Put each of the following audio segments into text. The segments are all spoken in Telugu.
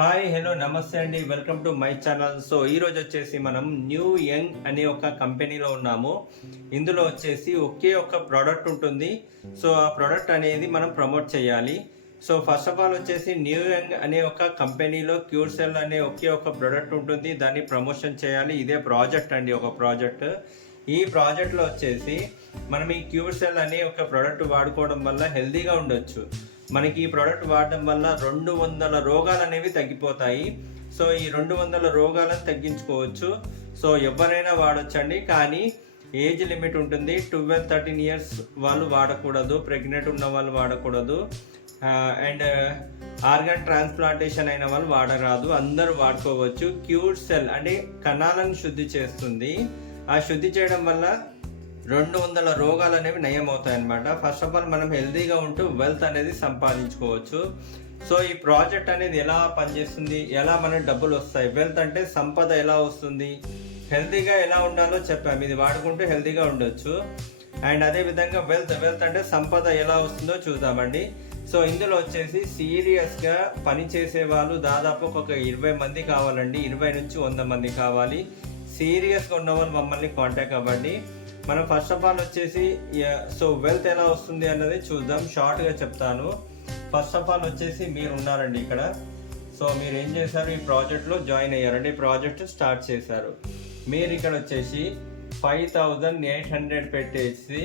హాయ్ హలో నమస్తే అండి, welcome to my channel. So ఈరోజు వచ్చేసి మనం న్యూ యంగ్ అనే ఒక కంపెనీలో ఉన్నాము. ఇందులో వచ్చేసి ఒకే ఒక ప్రోడక్ట్ ఉంటుంది. సో ఆ ప్రోడక్ట్ అనేది మనం ప్రమోట్ చేయాలి. సో ఫస్ట్ ఆఫ్ ఆల్ వచ్చేసి న్యూ యంగ్ అనే ఒక కంపెనీలో క్యూర్ సెల్ అనే ఒకే ఒక ప్రోడక్ట్ ఉంటుంది. దాన్ని ప్రమోషన్ చేయాలి. ఇదే ప్రాజెక్ట్ అండి, ఒక ప్రాజెక్ట్. ఈ ప్రాజెక్ట్లో వచ్చేసి మనం ఈ క్యూర్ సెల్ అనే ఒక ప్రోడక్ట్ వాడుకోవడం వల్ల హెల్తీగా ఉండొచ్చు. మనకి ఈ ప్రోడక్ట్ వాడడం వల్ల 200 రోగాలు అనేవి తగ్గిపోతాయి. సో ఈ 200 రోగాలను తగ్గించుకోవచ్చు. సో ఎవరైనా వాడొచ్చండి, కానీ ఏజ్ లిమిట్ ఉంటుంది. 12-13 ఇయర్స్ వాళ్ళు వాడకూడదు, ప్రెగ్నెంట్ ఉన్న వాళ్ళు వాడకూడదు, అండ్ ఆర్గాన్ ట్రాన్స్ప్లాంటేషన్ అయిన వాళ్ళు వాడరాదు. అందరూ వాడుకోవచ్చు. క్యూర్ సెల్ అంటే కణాలను శుద్ధి చేస్తుంది. ఆ శుద్ధి చేయడం వల్ల 200 రోగాలు అనేవి నయం అవుతాయి అన్నమాట. ఫస్ట్ ఆఫ్ ఆల్ మనం హెల్తీగా ఉంటూ వెల్త్ అనేది సంపాదించుకోవచ్చు. సో ఈ ప్రాజెక్ట్ అనేది ఎలా పనిచేస్తుంది, ఎలా మనకు డబ్బులు వస్తాయి, వెల్త్ అంటే సంపద ఎలా వస్తుంది, హెల్తీగా ఎలా ఉండాలో చెప్పాము. ఇది వాడుకుంటూ హెల్తీగా ఉండొచ్చు. అండ్ అదేవిధంగా వెల్త్ అంటే సంపద ఎలా వస్తుందో చూద్దామండి. సో ఇందులో వచ్చేసి సీరియస్గా పనిచేసే వాళ్ళు దాదాపు ఒక 20 మంది కావాలండి. 20 నుంచి 100 మంది కావాలి. సీరియస్గా ఉన్న వాళ్ళు మమ్మల్ని కాంటాక్ట్ అవ్వండి. మనం ఫస్ట్ ఆఫ్ ఆల్ వచ్చేసి సో వెల్త్ ఎలా వస్తుంది అన్నది చూద్దాం. షార్ట్గా చెప్తాను. ఫస్ట్ ఆఫ్ ఆల్ వచ్చేసి మీరు ఉన్నారండి ఇక్కడ. సో మీరు ఏం చేశారు, ఈ ప్రాజెక్ట్లో జాయిన్ అయ్యారండి, ప్రాజెక్ట్ స్టార్ట్ చేశారు. మీరు ఇక్కడ వచ్చేసి 5800 పెట్టేసి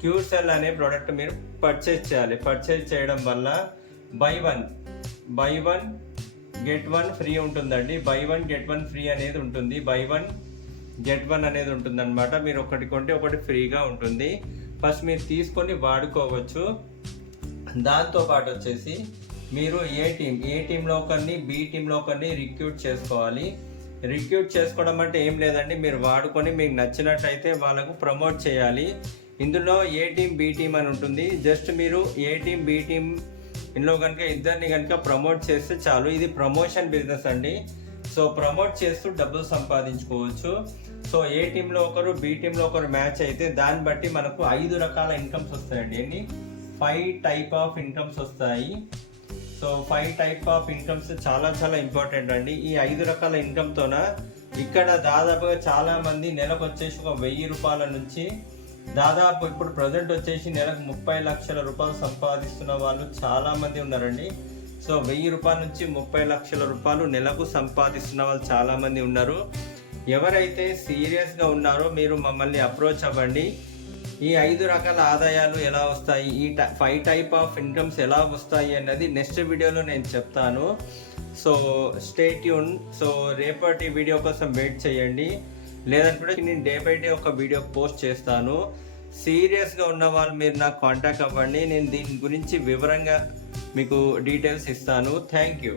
క్యూర్ సెల్ అనే ప్రోడక్ట్ మీరు పర్చేజ్ చేయాలి. పర్చేజ్ చేయడం వల్ల buy one get one free ఉంటుందండి. Buy one get one free అనేది ఉంటుంది. బై వన్ గెట్ వన్ అనేది ఉంటుంది అనమాట. మీరు ఒకటి కొంటే ఒకటి ఫ్రీగా ఉంటుంది. ఫస్ట్ మీరు తీసుకొని వాడుకోవచ్చు. దాంతోపాటు వచ్చేసి మీరు ఏ టీంలో ఒకరిని, బి టీంలో ఒకరిని రిక్రూట్ చేసుకోవాలి. రిక్రూట్ చేసుకోవడం అంటే ఏం లేదండి, మీరు వాడుకొని మీకు నచ్చినట్టయితే వాళ్ళకు ప్రమోట్ చేయాలి. ఇందులో ఏ టీం, బి టీం అని ఉంటుంది. జస్ట్ మీరు ఏ టీం, బి టీం ఇందులో కనుక ఇద్దరిని కనుక ప్రమోట్ చేస్తే చాలు. ఇది ప్రమోషన్ బిజినెస్ అండి. సో ప్రమోట్ చేస్తూ డబ్బులు సంపాదించుకోవచ్చు. సో ఏ టీంలో ఒకరు, బి టీంలో ఒకరు మ్యాచ్ అయితే దాన్ని బట్టి మనకు 5 రకాల ఇన్కమ్స్ వస్తాయండి. ఎన్ని 5 టైప్ ఆఫ్ ఇన్కమ్స్ వస్తాయి. సో 5 టైప్ ఆఫ్ ఇన్కమ్స్ చాలా ఇంపార్టెంట్ అండి. ఈ 5 రకాల ఇన్కమ్తోన ఇక్కడ దాదాపుగా చాలా మంది నెలకు వచ్చేసి ఒక 1000 రూపాయల నుంచి దాదాపు ఇప్పుడు ప్రజెంట్ వచ్చేసి నెలకు 30 లక్షల రూపాయలు సంపాదిస్తున్న వాళ్ళు చాలా మంది ఉన్నారండి. సో 1000 రూపాయల నుంచి 30 లక్షల రూపాయలు నెలకు సంపాదిస్తున్న వాళ్ళు చాలా మంది ఉన్నారు. ఎవరైతే సీరియస్గా ఉన్నారో మీరు మమ్మల్ని అప్రోచ్ అవ్వండి. ఈ 5 రకాల ఆదాయాలు ఎలా వస్తాయి, ఈ 5 టైప్ ఆఫ్ ఇన్కమ్స్ ఎలా వస్తాయి అన్నది నెక్స్ట్ వీడియోలో నేను చెప్తాను. So stay tune. సో రేపటి వీడియో కోసం వెయిట్ చేయండి. లేదంటే నేను డే బై డే ఒక వీడియో పోస్ట్ చేస్తాను. సీరియస్గా ఉన్న వాళ్ళు మీరు నాకు కాంటాక్ట్ అవ్వండి. నేను దీని గురించి వివరంగా మీకు డీటెయిల్స్ ఇస్తాను. Thank you.